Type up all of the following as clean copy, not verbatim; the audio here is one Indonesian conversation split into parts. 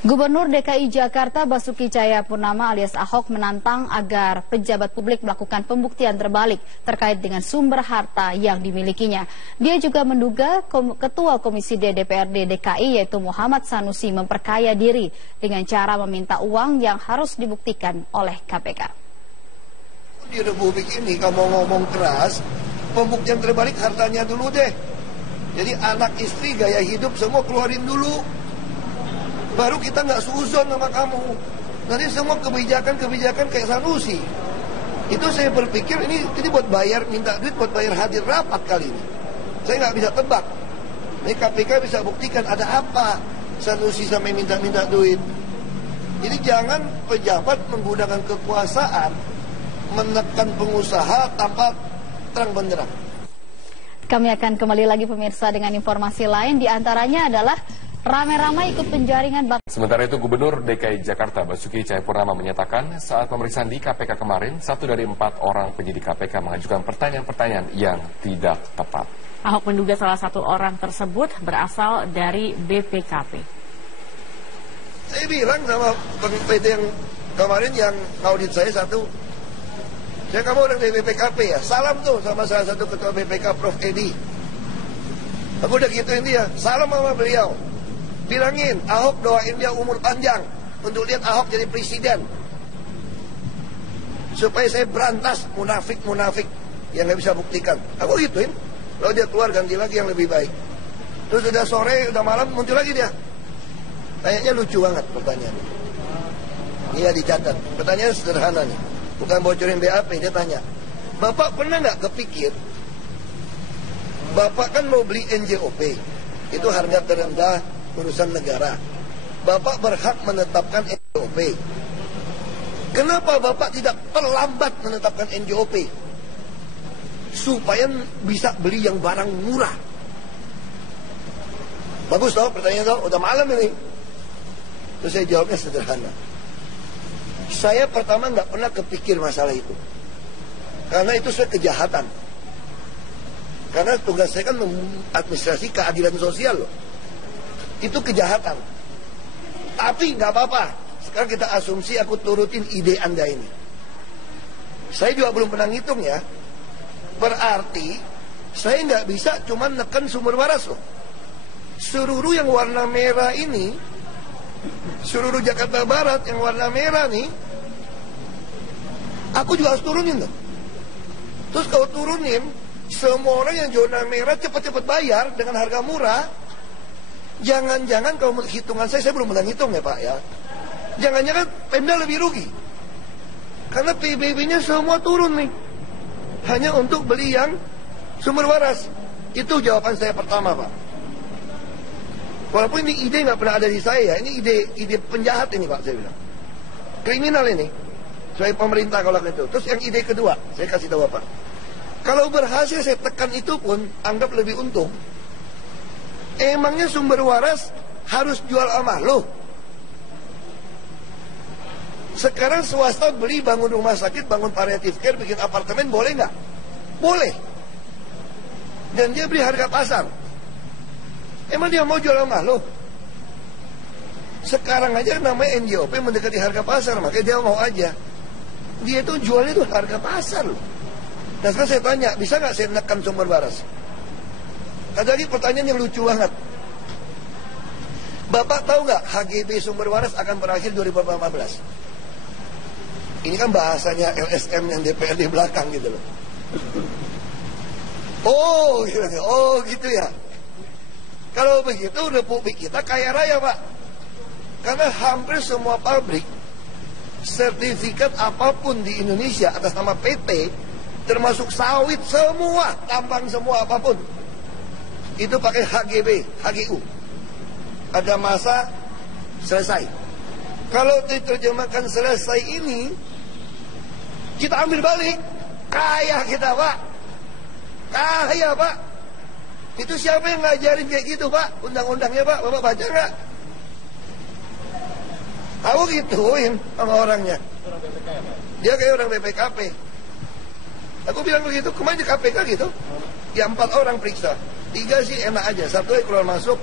Gubernur DKI Jakarta Basuki Cahayapurnama alias Ahok menantang agar pejabat publik melakukan pembuktian terbalik terkait dengan sumber harta yang dimilikinya. Dia juga menduga Ketua Komisi D DPRD DKI yaitu Muhammad Sanusi memperkaya diri dengan cara meminta uang yang harus dibuktikan oleh KPK. Di Republik ini kamu ngomong keras, pembuktian terbalik hartanya dulu deh. Jadi anak istri gaya hidup semua keluarin dulu. Baru kita nggak suzon sama kamu. Nanti semua kebijakan kayak Sanusi. Itu saya berpikir ini buat bayar, minta duit buat bayar hadir rapat kali ini. Saya nggak bisa tebak. Ini KPK bisa buktikan ada apa Sanusi sampai minta duit. Jadi jangan pejabat menggunakan kekuasaan menekan pengusaha tanpa terang benderang. Kami akan kembali lagi pemirsa dengan informasi lain, diantaranya adalah ramai-ramai ikut penjaringan. Sementara itu Gubernur DKI Jakarta Basuki Cahayapurnama menyatakan saat pemeriksaan di KPK kemarin, 1 dari 4 orang penyidik KPK mengajukan pertanyaan-pertanyaan yang tidak tepat. Ahok menduga salah satu orang tersebut berasal dari BPKP. Saya bilang sama PT yang kemarin yang audit saya satu, saya kamu orang dari BPKP ya, salam tuh sama salah satu ketua BPK Prof. Edi. Aku udah gituin dia, salam sama beliau. Bilangin, Ahok doain dia umur panjang untuk lihat Ahok jadi presiden. Supaya saya berantas munafik-munafik yang nggak bisa buktikan. Aku gituin, kalau dia keluar ganti lagi yang lebih baik. Terus udah sore, udah malam muncul lagi dia. Kayaknya lucu banget pertanyaannya. Ini ya dicatat, pertanyaan sederhana nih. Bukan bocorin BAP, dia tanya, Bapak pernah nggak kepikir, Bapak kan mau beli NJOP, itu harga terendah urusan negara. Bapak berhak menetapkan NJOP. Kenapa Bapak tidak terlambat menetapkan NJOP? Supaya bisa beli yang barang murah. Bagus toh pertanyaan toh, udah malam ini. Terus saya jawabnya sederhana. Saya pertama nggak pernah kepikir masalah itu. Karena itu saya kejahatan. Karena tugas saya kan administrasi keadilan sosial loh. Itu kejahatan. Tapi nggak apa-apa. Sekarang kita asumsi aku turutin ide Anda ini. Saya juga belum pernah ngitung ya. Berarti saya nggak bisa cuma neken sumber waras loh. Seluruh yang warna merah ini, seluruh Jakarta Barat yang warna merah nih, aku juga harus turunin loh. Terus kalau turunin, semua orang yang zona merah cepat-cepat bayar dengan harga murah. Jangan-jangan kalau hitungan saya belum pernah hitung ya Pak ya. Jangan-jangan Pemda lebih rugi. Karena PBB-nya semua turun nih. Hanya untuk beli yang sumber waras. Itu jawaban saya pertama Pak. Walaupun ini ide nggak pernah ada di saya, ini ide penjahat ini Pak saya bilang. Kriminal ini. Sebagai pemerintah kalau gitu. Terus yang ide kedua, saya kasih tahu Pak. Kalau berhasil saya tekan itu pun anggap lebih untung. Emangnya sumber waras harus jual sama lo? Sekarang swasta beli bangun rumah sakit, bangun palliative care, bikin apartemen, boleh nggak? Boleh. Dan dia beli harga pasar. Emang dia mau jual sama lo? Sekarang aja namanya NJOP mendekati harga pasar, makanya dia mau aja. Dia itu jualnya itu harga pasar loh. Dan sekarang saya tanya, bisa nggak saya nekan sumber waras? Ada lagi pertanyaan yang lucu banget. Bapak tahu nggak HGB sumber waras akan berakhir 2018? Ini kan bahasanya LSM yang DPRD belakang gitu loh. Oh gitu ya. Kalau begitu Republik kita kaya raya Pak. Karena hampir semua pabrik, sertifikat apapun di Indonesia atas nama PT, termasuk sawit semua, tambang semua apapun, itu pakai HGB, HGU. Ada masa selesai. Kalau diterjemahkan selesai ini, kita ambil balik. Kaya kita Pak. Kaya Pak. Itu siapa yang ngajarin kayak gitu Pak? Undang-undangnya Pak, Bapak baca nggak? Aku gituin sama orangnya. Dia kayak orang BPKP. Aku bilang begitu, kemarin di KPK gitu. Ya 4 orang periksa. 3 sih enak aja, 1 keluar masuk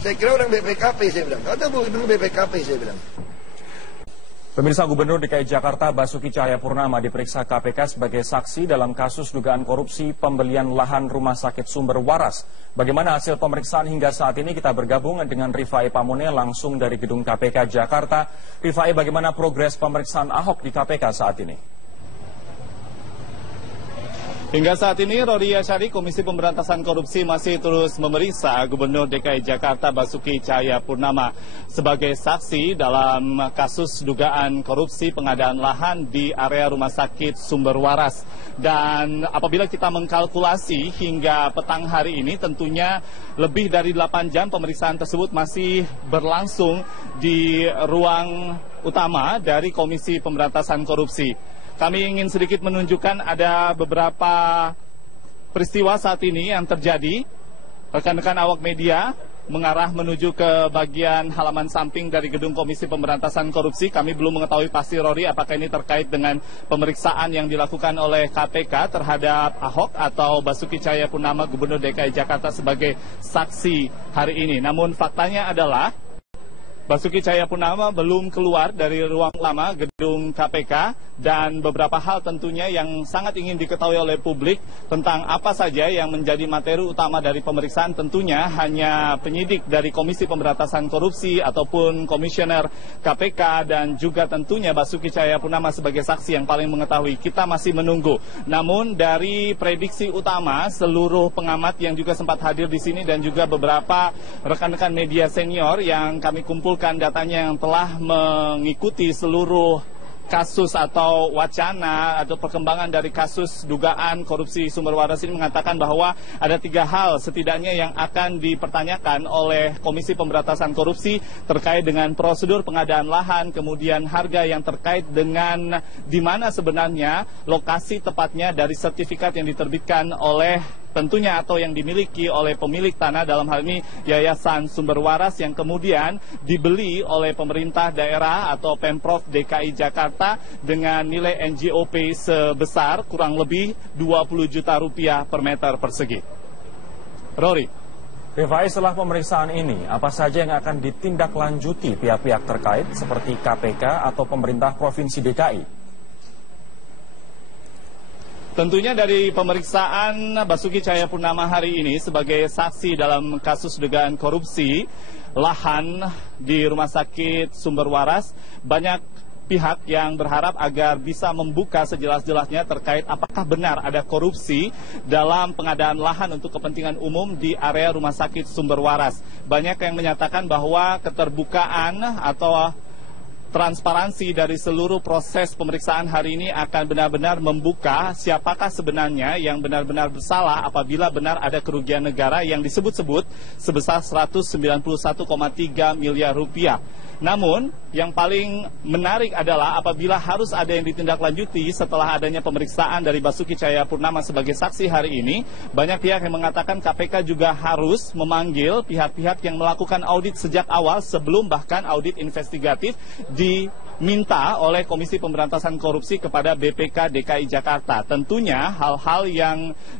Saya kira orang BPKP, saya bilang. Kata Gubernur BPKP, saya bilang. Pemirsa, Gubernur DKI Jakarta Basuki Cahayapurnama diperiksa KPK sebagai saksi dalam kasus dugaan korupsi pembelian lahan rumah sakit Sumber Waras. Bagaimana hasil pemeriksaan hingga saat ini? Kita bergabung dengan Rifai Pamone langsung dari gedung KPK Jakarta. Rifai, bagaimana progres pemeriksaan Ahok di KPK saat ini? Hingga saat ini, Rori Asyari, Komisi Pemberantasan Korupsi masih terus memeriksa Gubernur DKI Jakarta Basuki Cahayapurnama sebagai saksi dalam kasus dugaan korupsi pengadaan lahan di area Rumah Sakit Sumber Waras. Dan apabila kita mengkalkulasi hingga petang hari ini, tentunya lebih dari 8 jam pemeriksaan tersebut masih berlangsung di ruang utama dari Komisi Pemberantasan Korupsi. Kami ingin sedikit menunjukkan ada beberapa peristiwa saat ini yang terjadi. Rekan-rekan awak media mengarah menuju ke bagian halaman samping dari gedung Komisi Pemberantasan Korupsi. Kami belum mengetahui pasti, Rory, apakah ini terkait dengan pemeriksaan yang dilakukan oleh KPK terhadap Ahok atau Basuki Cahayapurnama Gubernur DKI Jakarta sebagai saksi hari ini. Namun faktanya adalah Basuki Cahayapurnama belum keluar dari ruang utama gedung KPK dan beberapa hal tentunya yang sangat ingin diketahui oleh publik tentang apa saja yang menjadi materi utama dari pemeriksaan tentunya hanya penyidik dari Komisi Pemberantasan Korupsi ataupun Komisioner KPK dan juga tentunya Basuki Cahayapurnama sebagai saksi yang paling mengetahui. Kita masih menunggu. Namun dari prediksi utama seluruh pengamat yang juga sempat hadir di sini dan juga beberapa rekan-rekan media senior yang kami kumpulkan datanya yang telah mengikuti seluruh kasus atau wacana atau perkembangan dari kasus dugaan korupsi Sumber Waras ini mengatakan bahwa ada 3 hal setidaknya yang akan dipertanyakan oleh Komisi Pemberantasan Korupsi terkait dengan prosedur pengadaan lahan, kemudian harga yang terkait dengan di mana sebenarnya lokasi tepatnya dari sertifikat yang diterbitkan oleh tentunya atau yang dimiliki oleh pemilik tanah, dalam hal ini Yayasan Sumber Waras yang kemudian dibeli oleh pemerintah daerah atau Pemprov DKI Jakarta dengan nilai NJOP sebesar kurang lebih 20 juta rupiah per meter persegi. Rory. Rifai, setelah pemeriksaan ini, apa saja yang akan ditindaklanjuti pihak-pihak terkait seperti KPK atau pemerintah Provinsi DKI? Tentunya dari pemeriksaan Basuki Cahayapurnama hari ini sebagai saksi dalam kasus dugaan korupsi lahan di Rumah Sakit Sumber Waras, banyak pihak yang berharap agar bisa membuka sejelas-jelasnya terkait apakah benar ada korupsi dalam pengadaan lahan untuk kepentingan umum di area Rumah Sakit Sumber Waras. Banyak yang menyatakan bahwa keterbukaan atau transparansi dari seluruh proses pemeriksaan hari ini akan benar-benar membuka siapakah sebenarnya yang benar-benar bersalah apabila benar ada kerugian negara yang disebut-sebut sebesar 191,3 miliar rupiah. Namun, yang paling menarik adalah apabila harus ada yang ditindaklanjuti setelah adanya pemeriksaan dari Basuki Cahayapurnama sebagai saksi hari ini, banyak pihak yang mengatakan KPK juga harus memanggil pihak-pihak yang melakukan audit sejak awal sebelum bahkan audit investigatif diminta oleh Komisi Pemberantasan Korupsi kepada BPK DKI Jakarta. Tentunya hal-hal yang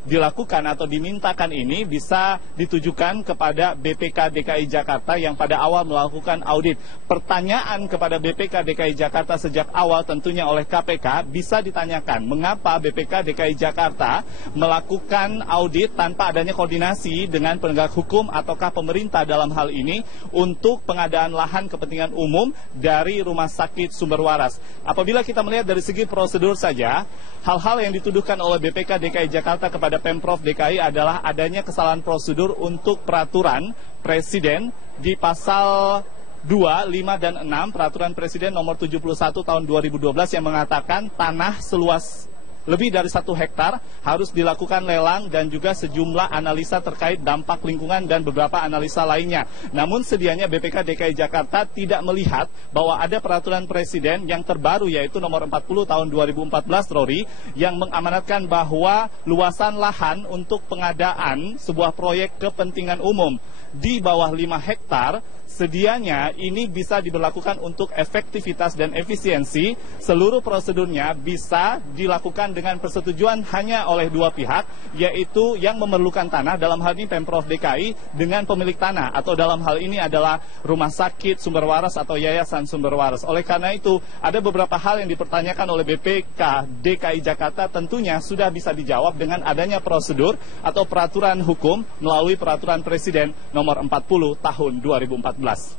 dilakukan atau dimintakan ini bisa ditujukan kepada BPK DKI Jakarta yang pada awal melakukan audit. Pertanyaan kepada BPK DKI Jakarta sejak awal tentunya oleh KPK bisa ditanyakan mengapa BPK DKI Jakarta melakukan audit tanpa adanya koordinasi dengan penegak hukum ataukah pemerintah dalam hal ini untuk pengadaan lahan kepentingan umum dari Rumah Sakit Sumber Waras. Apabila kita melihat dari segi prosedur saja, hal-hal yang dituduhkan oleh BPK DKI Jakarta kepada Pemprov DKI adalah adanya kesalahan prosedur untuk peraturan Presiden di pasal 2, 5, dan 6 Peraturan Presiden nomor 71 tahun 2012 yang mengatakan tanah seluas lebih dari 1 hektar harus dilakukan lelang dan juga sejumlah analisa terkait dampak lingkungan dan beberapa analisa lainnya. Namun sedianya BPK DKI Jakarta tidak melihat bahwa ada peraturan presiden yang terbaru yaitu nomor 40 tahun 2014 Rory yang mengamanatkan bahwa luasan lahan untuk pengadaan sebuah proyek kepentingan umum di bawah 5 hektar sedianya ini bisa diberlakukan untuk efektivitas dan efisiensi. Seluruh prosedurnya bisa dilakukan dilakukan dengan persetujuan hanya oleh dua pihak, yaitu yang memerlukan tanah, dalam hal ini Pemprov DKI dengan pemilik tanah, atau dalam hal ini adalah Rumah Sakit Sumber Waras atau Yayasan Sumber Waras. Oleh karena itu, ada beberapa hal yang dipertanyakan oleh BPK DKI Jakarta, tentunya sudah bisa dijawab dengan adanya prosedur atau peraturan hukum melalui Peraturan Presiden nomor 40 tahun 2014.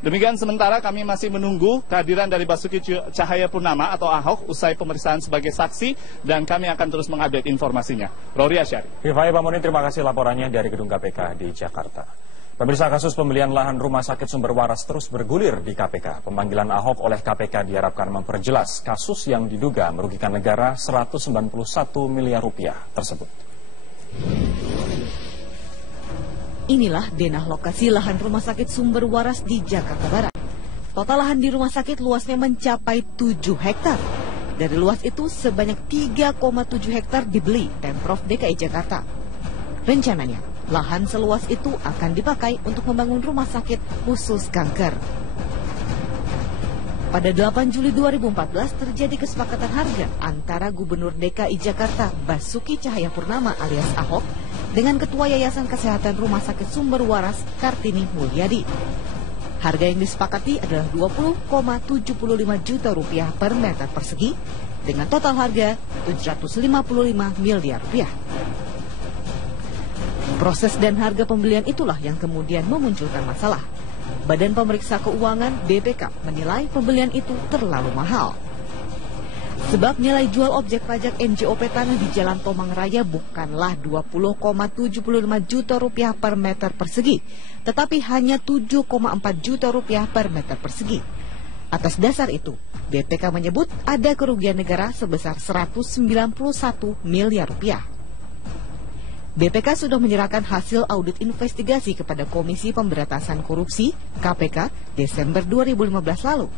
Demikian sementara kami masih menunggu kehadiran dari Basuki Cahayapurnama atau Ahok usai pemeriksaan sebagai saksi, dan kami akan terus mengupdate informasinya. Rory Asyari. Rifai Pamuni, terima kasih laporannya dari Gedung KPK di Jakarta. Pemirsa, kasus pembelian lahan Rumah Sakit Sumber Waras terus bergulir di KPK. Pemanggilan Ahok oleh KPK diharapkan memperjelas kasus yang diduga merugikan negara 191 miliar rupiah tersebut. Inilah denah lokasi lahan Rumah Sakit Sumber Waras di Jakarta Barat. Total lahan di rumah sakit luasnya mencapai 7 hektar. Dari luas itu sebanyak 3,7 hektar dibeli Pemprov DKI Jakarta. Rencananya, lahan seluas itu akan dipakai untuk membangun rumah sakit khusus kanker. Pada 8 Juli 2014 terjadi kesepakatan harga antara Gubernur DKI Jakarta Basuki Cahayapurnama alias Ahok dengan Ketua Yayasan Kesehatan Rumah Sakit Sumber Waras Kartini Mulyadi. Harga yang disepakati adalah 20,75 juta rupiah per meter persegi dengan total harga 755 miliar rupiah. Proses dan harga pembelian itulah yang kemudian memunculkan masalah. Badan Pemeriksa Keuangan BPK menilai pembelian itu terlalu mahal. Sebab nilai jual objek pajak NJOP tanah di Jalan Tomang Raya bukanlah 20,75 juta rupiah per meter persegi, tetapi hanya 7,4 juta rupiah per meter persegi. Atas dasar itu, BPK menyebut ada kerugian negara sebesar 191 miliar rupiah. BPK sudah menyerahkan hasil audit investigasi kepada Komisi Pemberantasan Korupsi (KPK) Desember 2015 lalu.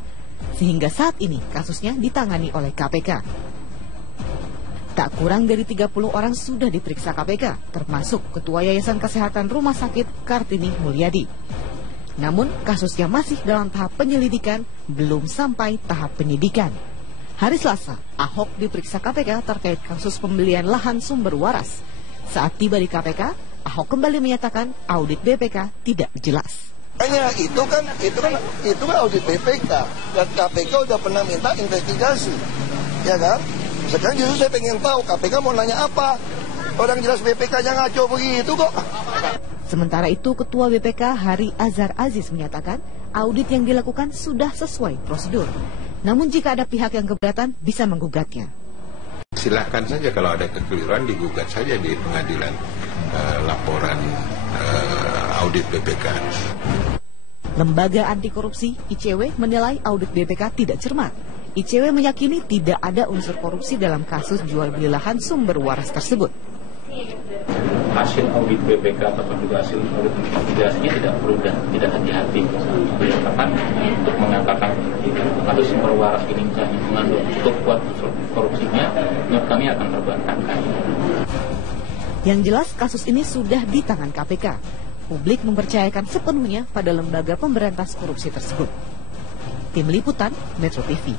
Sehingga saat ini kasusnya ditangani oleh KPK. Tak kurang dari 30 orang sudah diperiksa KPK, termasuk Ketua Yayasan Kesehatan Rumah Sakit Kartini Mulyadi. Namun kasusnya masih dalam tahap penyelidikan, belum sampai tahap penyidikan. Hari Selasa, Ahok diperiksa KPK terkait kasus pembelian lahan Sumber Waras. Saat tiba di KPK, Ahok kembali menyatakan audit BPK tidak jelas. Hanya itu kan audit BPK, dan KPK udah pernah minta investigasi, ya kan? Sekarang justru saya pengen tahu KPK mau nanya apa. Orang jelas BPK-nya ngaco begitu kok. Sementara itu Ketua BPK Hari Azhar Aziz menyatakan audit yang dilakukan sudah sesuai prosedur. Namun jika ada pihak yang keberatan bisa menggugatnya. Silahkan saja kalau ada kekeliruan digugat saja di pengadilan laporan audit BPK. Lembaga Anti Korupsi ICW menilai audit BPK tidak cermat. ICW meyakini tidak ada unsur korupsi dalam kasus jual beli lahan Sumber Waras tersebut. Hasil audit BPK ataupun juga hasil audit investigasinya tidak perlu dan tidak hati-hati untuk mengatakan kasus Sumber Waras ini misalnya mengandung cukup kuat unsur korupsinya, menurut kami akan terbantahkan. Yang jelas kasus ini sudah di tangan KPK. Publik mempercayakan sepenuhnya pada lembaga pemberantas korupsi tersebut. Tim Liputan Metro TV.